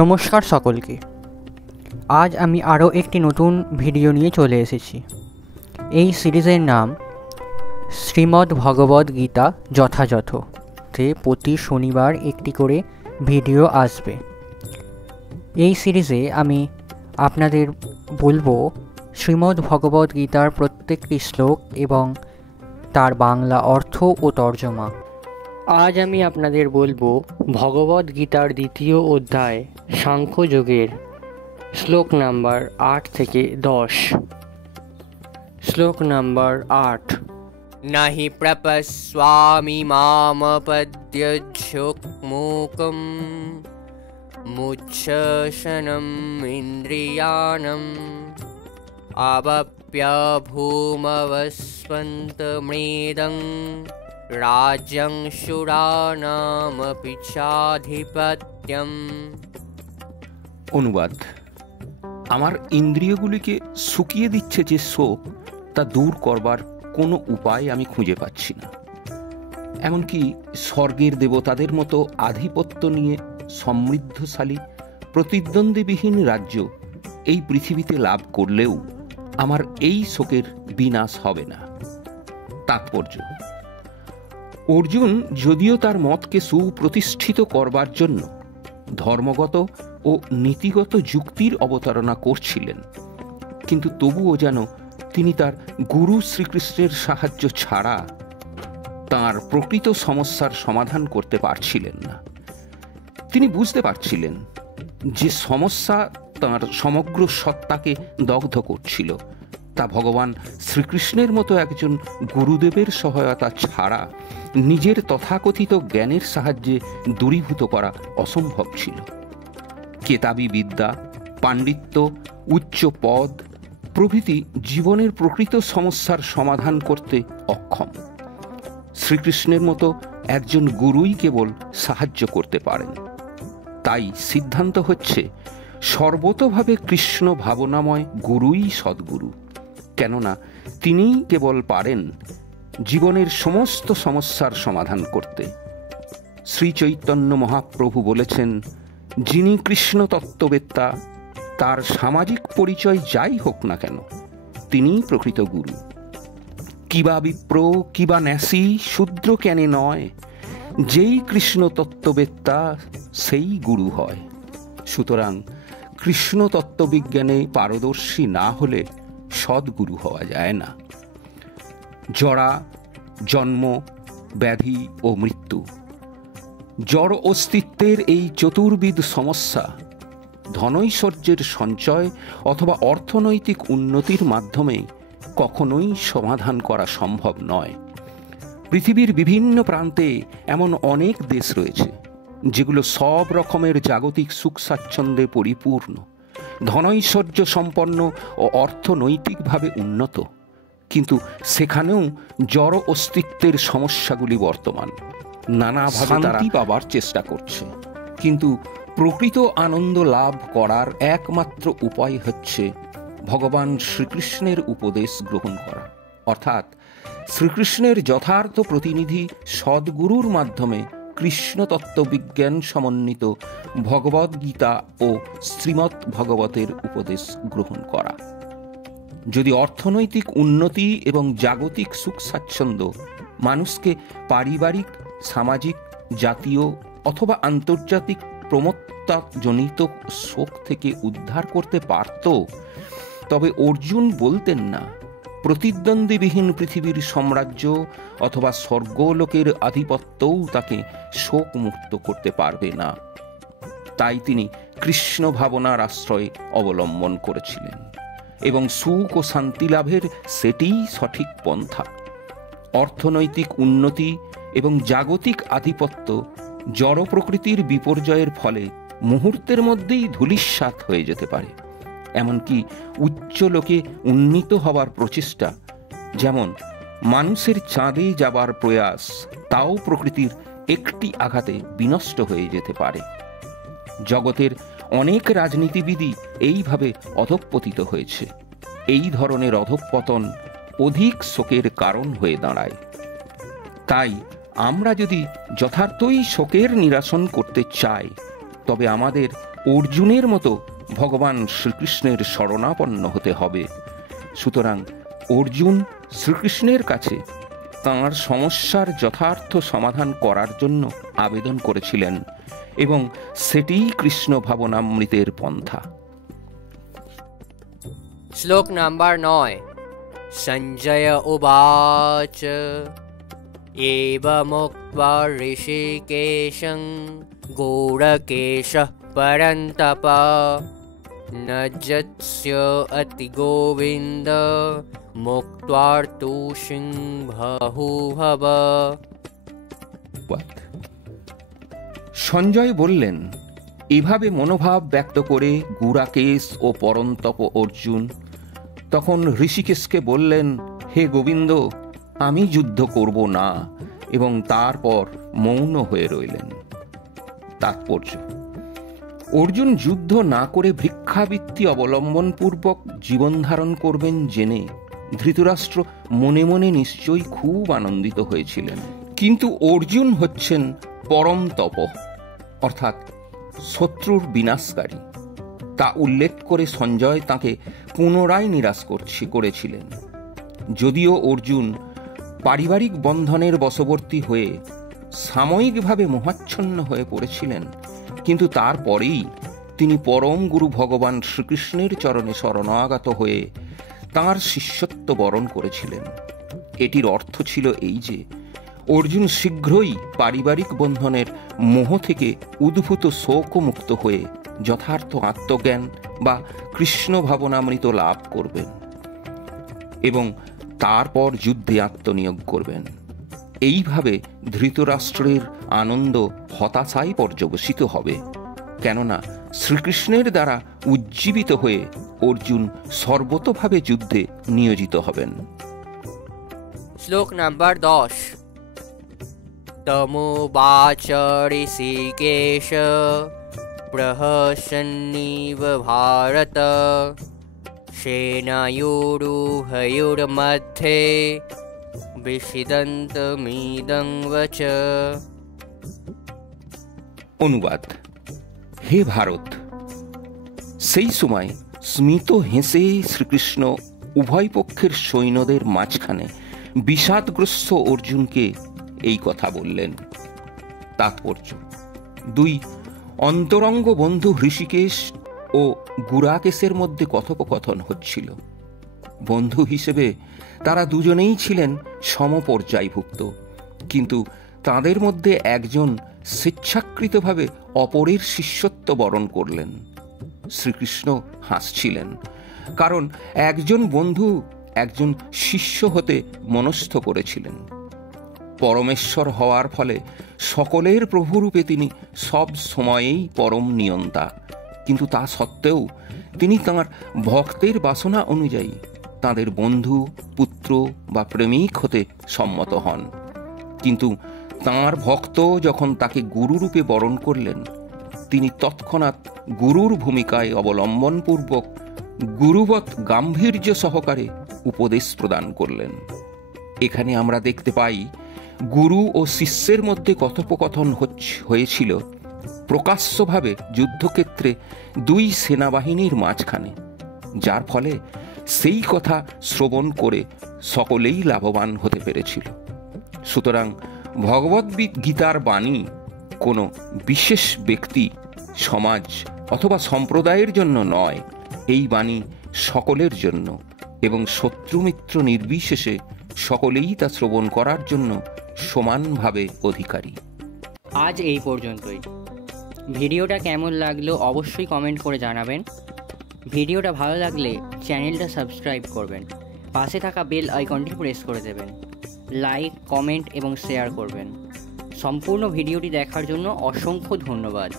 নমস্কার সকলকে। আজ আমি আরও একটি নতুন ভিডিও নিয়ে চলে এসেছি। এই সিরিজের নাম শ্রীমদ্ ভগবদ্ গীতা যথাযথ। প্রতি শনিবার একটি করে ভিডিও আসবে। এই সিরিজে আমি আপনাদের বলবো শ্রীমদ্ ভগবদ্ গীতার প্রত্যেকটি শ্লোক এবং তার বাংলা অর্থ ও তর্জমা। আজ আমি আপনাদের বলবো ভগবদ্ গীতার দ্বিতীয় অধ্যায় সাংখ্যযোগের শ্লোক নাম্বার 8 থেকে 10। শ্লোক নাম্বার 8। নাহি প্রপস্বামি মামপদ্যচ্ছুকমুকম মুচ্ছসনম ইন্দ্রিয়াণম আবপ্য ভূমবস্বন্তমৃদং রাজ্যং সুরানামপি চাধিপত্যম। অনুবাদ: আমার ইন্দ্রিয়গুলিকে শুকিয়ে দিচ্ছে যে শোক, তা দূর করবার কোনো উপায় আমি খুঁজে পাচ্ছি না। এমনকি স্বর্গের দেবতাদের মতো আধিপত্য নিয়ে সমৃদ্ধশালী প্রতিদ্বন্দ্বীবিহীন রাজ্য এই পৃথিবীতে লাভ করলেও আমার এই শোকের বিনাশ হবে না। তাৎপর্য: অর্জুন যদিও তার মতকে সুপ্রতিষ্ঠিত করবার জন্য ধর্মগত ও নীতিগত যুক্তির অবতারণা করছিলেন, কিন্তু তবুও যেন তিনি তার গুরু শ্রীকৃষ্ণের সাহায্য ছাড়া তাঁর প্রকৃত সমস্যার সমাধান করতে পারছিলেন না। তিনি বুঝতে পারছিলেন যে সমস্যা তাঁর সমগ্র সত্তাকে দগ্ধ করছিল, তা ভগবান শ্রীকৃষ্ণের মতো একজন গুরুদেবের সহায়তা ছাড়া নিজের তথাকথিত জ্ঞানের সাহায্যে দূরীভূত করা অসম্ভব ছিল। কেতাবী বিদ্যা, পাণ্ডিত্য, উচ্চ পদ প্রভৃতি জীবনের প্রকৃত সমস্যার সমাধান করতে অক্ষম। শ্রীকৃষ্ণের মতো একজন গুরুই কেবল সাহায্য করতে পারেন। তাই সিদ্ধান্ত হচ্ছে সর্বতোভাবে কৃষ্ণ ভাবনাময় গুরুই সদ্গুরু, কেননা তিনিই কেবল পারেন জীবনের সমস্ত সমস্যার সমাধান করতে। শ্রী চৈতন্য মহাপ্রভু বলেছেন, যিনি কৃষ্ণ তত্ত্ববেত্তা, তার সামাজিক পরিচয় যাই হোক না কেন, তিনিই প্রকৃত গুরু। কিবা বিপ্র কিবা ন্যাসী শূদ্র কেনে নয়, যেই কৃষ্ণ তত্ত্ববেত্তা সেই গুরু হয়। সুতরাং কৃষ্ণ তত্ত্ববিজ্ঞানে পারদর্শী না হলে সদ্গুরু হওয়া যায় না। জরা, জন্ম, ব্যাধি ও মৃত্যু, জড় অস্তিত্বের এই চতুর্বিধ সমস্যা ধনৈশ্বর্যের সঞ্চয় অথবা অর্থনৈতিক উন্নতির মাধ্যমে কখনোই সমাধান করা সম্ভব নয়। পৃথিবীর বিভিন্ন প্রান্তে এমন অনেক দেশ রয়েছে যেগুলো সব রকমের জাগতিক সুখ স্বাচ্ছন্দ্যে পরিপূর্ণ, ধনৈশ্বর্য সম্পন্ন ও অর্থনৈতিকভাবে উন্নত, কিন্তু সেখানেও জড় অস্তিত্বের সমস্যাগুলি বর্তমান। নানাভাবে শান্তি পাবার চেষ্টা করছে, কিন্তু প্রকৃত আনন্দ লাভ করার একমাত্র উপায় হচ্ছে ভগবান শ্রীকৃষ্ণের উপদেশ গ্রহণ করা, অর্থাৎ শ্রীকৃষ্ণের যথার্থ প্রতিনিধি সদ্গুরুর মাধ্যমে কৃষ্ণ তত্ত্ববিজ্ঞান সমন্বিত ভগবদ্ গীতা ও শ্রীমদ্ ভগবতের উপদেশ গ্রহণ করা। যদি অর্থনৈতিক উন্নতি এবং জাগতিক সুখ স্বাচ্ছন্দ্য মানুষকে পারিবারিক, সামাজিক, জাতীয় অথবা আন্তর্জাতিক প্রমত্তাজনিত শোক থেকে উদ্ধার করতে পারত, তবে অর্জুন বলতেন না প্রতিদ্বন্দ্বীবিহীন পৃথিবীর সাম্রাজ্য অথবা স্বর্গলোকের আধিপত্যও তাকে শোক মুক্ত করতে পারবে না। তাই তিনি কৃষ্ণ ভাবনার আশ্রয় অবলম্বন করেছিলেন এবং সুখ ও শান্তি লাভের সেটিই সঠিক পন্থা। অর্থনৈতিক উন্নতি এবং জাগতিক আধিপত্য জড় প্রকৃতির বিপর্যয়ের ফলে মুহূর্তের মধ্যেই ধূলিসাৎ হয়ে যেতে পারে। এমনকি উচ্চ লোকে উন্নীত হবার প্রচেষ্টা, যেমন মানুষের চাঁদে যাবার প্রয়াস, তাও প্রকৃতির একটি আঘাতে বিনষ্ট হয়ে যেতে পারে। জগতের অনেক রাজনীতিবিদই এইভাবে অধঃপতিত হয়েছে। এই ধরনের অধঃপতন অধিক শোকের কারণ হয়ে দাঁড়ায়। তাই আমরা যদি যথার্থই শোকের নিরসন করতে চাই, তবে আমাদের অর্জুনের মতো ভগবান শ্রীকৃষ্ণের শরণাপন্ন হতে হবে। সুতরাং অর্জুন শ্রীকৃষ্ণের কাছে তাঁর সমস্যার যথার্থ সমাধান করার জন্য আবেদন করেছিলেন এবং সেটিই কৃষ্ণ ভাবনামৃতের পন্থা। श्लोक नंबर 9। संजय उवाच एवमुक्त्वा ऋषिकेशं घोरकेशः परन्तप न जत्स्य अति गोविन्द मुक्त्वार्तु सिंहभूभव। সঞ্জয় বললেন, এভাবে মনোভাব ব্যক্ত করে গুড়াকেশ ও পরন্তপ অর্জুন তখন ঋষিকেশকে বললেন, হে গোবিন্দ, আমি যুদ্ধ করব না, এবং তারপর মৌন হয়ে রইলেন। তাৎপর্য: অর্জুন যুদ্ধ না করে ভিক্ষাবৃত্তি অবলম্বনপূর্বক জীবন ধারণ করবেন জেনে ধৃতরাষ্ট্র মনে মনে নিশ্চয়ই খুব আনন্দিত হয়েছিলেন। কিন্তু অর্জুন হচ্ছেন পরম তপ, অর্থাৎ শত্রুর বিনাশকারী, তা উল্লেখ করে সঞ্জয় তাঁকে পুনরায় নিরাশ করেছিলেন। যদিও অর্জুন পারিবারিক বন্ধনের বশবর্তী হয়ে সাময়িকভাবে মোহাচ্ছন্ন হয়ে পড়েছিলেন, কিন্তু তারপরেই তিনি পরম গুরু ভগবান শ্রীকৃষ্ণের চরণে শরণাগত হয়ে তাঁর শিষ্যত্ব বরণ করেছিলেন। এটির অর্থ ছিল এই যে অর্জুন শীঘ্রই পারিবারিক বন্ধনের মোহ থেকে উদ্ভূত শোকমুক্ত হয়ে যথার্থ আত্মজ্ঞান বা কৃষ্ণ ভাবনামৃত লাভ করবেন এবং তারপর যুদ্ধে আত্মনিয়োগ করবেন। এইভাবে ধৃতরাষ্ট্রের আনন্দ হতাশায় পর্যবসিত হবে, কেননা শ্রীকৃষ্ণের দ্বারা উজ্জীবিত হয়ে অর্জুন সর্বতোভাবে যুদ্ধে নিয়োজিত হবেন। श्लोक नंबर 10। तमुवाच ऋषिकेश प्रहसन्निव भारत सेनायोरुभयोर्मध्ये विषिदन्तमिदं वच। অনুবাদ: হে ভারত, সেই সময় স্মিত হেসে শ্রীকৃষ্ণ উভয় পক্ষের সৈন্যদের মাঝখানে বিষাদগ্রস্ত অর্জুনকে এই কথা বললেন। তাৎপর্য: দুই অন্তরঙ্গ বন্ধু ঋষিকেশ ও গুড়াকেশের মধ্যে কথোপকথন হচ্ছিল। বন্ধু হিসেবে তারা দুজনেই ছিলেন সমপর্যায়ভুক্ত, কিন্তু তাদের মধ্যে একজন স্বেচ্ছাকৃতভাবে অপরের শিষ্যত্ব বরণ করলেন। শ্রীকৃষ্ণ হাসছিলেন, কারণ একজন বন্ধু একজন শিষ্য হতে মনস্থ করেছিলেন। পরমেশ্বর হওয়ার ফলে সকলের প্রভুরূপে তিনি সব সময়েই পরম নিয়ন্তা, কিন্তু তা সত্ত্বেও তিনি তাঁর ভক্তের বাসনা অনুযায়ী তাঁদের বন্ধু, পুত্র বা প্রেমিক হতে সম্মত হন। কিন্তু তাঁর ভক্ত যখন তাকে গুরুরূপে বরণ করলেন, তিনি তৎক্ষণাৎ গুরুর ভূমিকায় অবলম্বনপূর্বক গুরুবৎ গাম্ভীর্য সহকারে উপদেশ প্রদান করলেন। এখানে আমরা দেখতে পাই গুরু ও শিষ্যের মধ্যে কথোপকথন হয়েছিল প্রকাশ্যভাবে যুদ্ধক্ষেত্রে দুই সেনাবাহিনীর মাঝখানে, যার ফলে সেই কথা শ্রবণ করে সকলেই লাভবান হতে পেরেছিল। সুতরাং ভগবদ্গীতার বাণী কোনো বিশেষ ব্যক্তি, সমাজ অথবা সম্প্রদায়ের জন্য নয়, এই বাণী সকলের জন্য এবং শত্রুমিত্র নির্বিশেষে সকলেই তা শ্রবণ করার জন্য সমানভাবে অধিকারী। আজ এই পর্যন্তই। ভিডিওটা কেমন লাগলো অবশ্যই কমেন্ট করে জানাবেন। ভিডিওটা ভালো লাগলে চ্যানেলটা সাবস্ক্রাইব করবেন, পাশে থাকা বেল আইকনটি প্রেস করে দেবেন, লাইক, কমেন্ট এবং শেয়ার করবেন। সম্পূর্ণ ভিডিওটি দেখার জন্য অসংখ্য ধন্যবাদ।